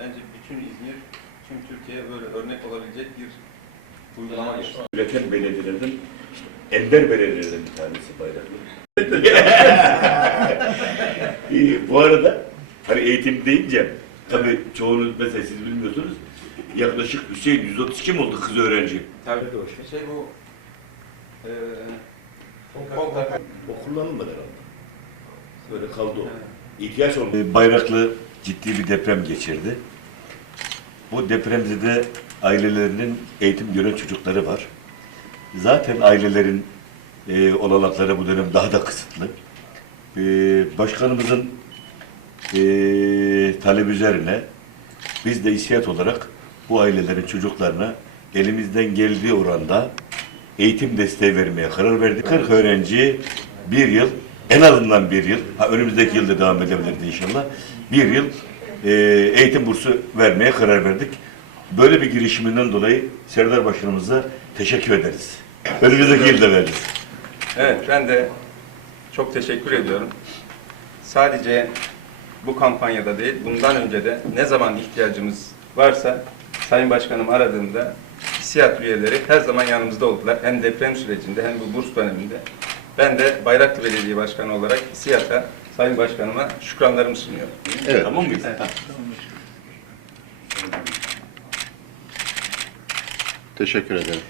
Bence bütün İzmir, tüm Türkiye böyle örnek olabilecek bir uygulama geçti. Üreten belediyelerden ender belediyelerden bir tanesi Bayraklı. İyi, Bu arada hani eğitim deyince tabii çoğunuz mesela siz bilmiyorsunuz yaklaşık Hüseyin 132 mi oldu kız öğrenci? Tabii şey bu takım. O kullanılmadı herhalde. Böyle kaldı o. İhtiyaç oldu. Bayraklı ciddi bir deprem geçirdi. Bu depremde de ailelerinin eğitim gören çocukları var. Zaten ailelerin e, olanakları bu dönem daha da kısıtlı. E, başkanımızın e, talebi üzerine biz de isiyat olarak bu ailelerin çocuklarına elimizden geldiği oranda eğitim desteği vermeye karar verdik. 40 öğrenci bir yıl, en azından bir yıl, ha, önümüzdeki yılda devam edebilirdi inşallah, bir yıl e, eğitim bursu vermeye karar verdik. Böyle bir girişiminden dolayı Serdar Başkanımıza teşekkür ederiz. Önümüzdeki yılda veririz. Evet ben de çok teşekkür ediyorum. Sadece bu kampanyada değil, bundan önce de ne zaman ihtiyacımız varsa Sayın Başkanım aradığında SİAD üyeleri her zaman yanımızda oldular. Hem deprem sürecinde hem bu burs döneminde. Ben de Bayraklı Belediye Başkanı olarak SİAD'a Sayın Başkanıma şükranlarımı sunuyorum. Evet. Tamam mıyız? Evet. Teşekkür ederim.